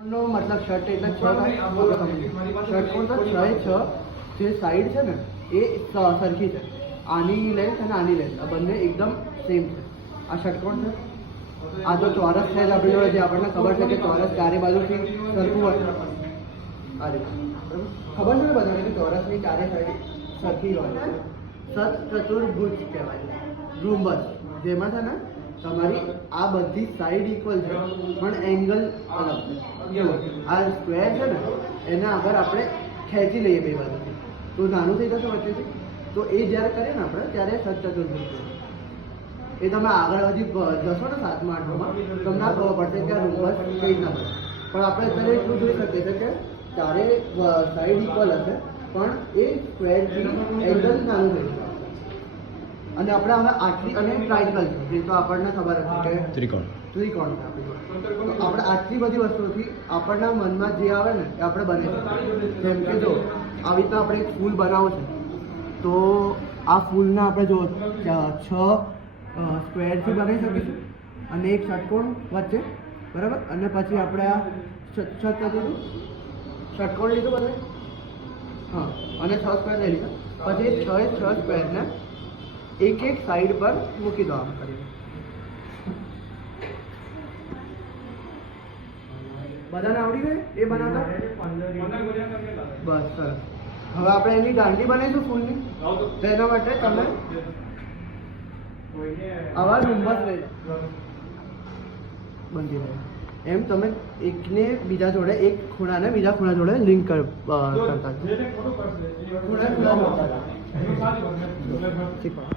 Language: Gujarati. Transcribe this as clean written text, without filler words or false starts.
નો મતલબ શર્ટ એટલે ષટકોણ તો 6 એ 6 જે સાઈડ છે ને એ સરખી છે. આની લેન્થ અને આની લેન્થ આ બંને એકદમ સેમ છે. આ ષટકોણ છે. આ તો ચોરસ છે જ આપણી જોડે, જે આપણને ખબર છે કે ચોરસ ચારે બાજુથી સરખું હોય. આ રીતે ખબર છે ને બધાને કે ચોરસની ચારે સાઈડ સરખી હોય. સચતુર્ભુજ કહેવાય, રૂમ્બસ, જેમાં છે ને તમારી આ બધી સાઈડ ઇક્વલ છે પણ એંગલ અલગ છે. આ સ્ક્વેર છે ને એને આગળ આપણે ખેંચી લઈએ બે બાજુથી તો નાનું થઈ જશે વચ્ચેથી. તો એ જ્યારે કરીએ ને આપણે ત્યારે સચતુર્ભુજ છે. એ તમે આગળ હજી જશો ને 7મા 8માં તમને આ ખબર પડશે કે આ રૂમ્બસ કઈ રીતના બને. પણ આપણે અત્યારે એટલું જોઈ શકીએ છીએ કે ચારે સાઈડ ઇક્વલ હશે પણ એ સ્ક્વેરથી એંગલ નાનું થઈ જશે. અને આપણે હવે આટલી અને ટ્રાયંગલ છે જે તો આપણને ખબર હતી કે ત્રિકોણ છે આપણી જોડે. તો આપણે આટલી બધી વસ્તુઓથી આપણના મનમાં જે આવે ને એ આપણે બની શકીએ. જેમ કે જો આવી રીતના આપણે એક ફૂલ બનાવવું છે તો આ ફૂલને આપણે જો 6 સ્ક્વેરથી બનાવી શકીશું અને એક ષટકોણ વચ્ચે, બરાબર. અને પછી આપણે આ ષટકોણ લીધું બધે, હા, અને 6 સ્ક્વેર લઈ લીધા. પછી એ 6 એ 6 સ્ક્વેરને એક એક સાઈડ પર મૂકી દો આમ કરીને. બધાને આવડી ગયું એ બનાવતા? બસ સરસ. હવે આપણે એની દાંડી બનાવીશું ફૂલની. તો એના માટે તમે આવા રૂમ્બસ લઈ લો, બંધી રહે એમ. તમે એકને બીજા જોડે, એક ખૂણાને બીજા ખૂણા જોડે લિંક કરતા શીખવા.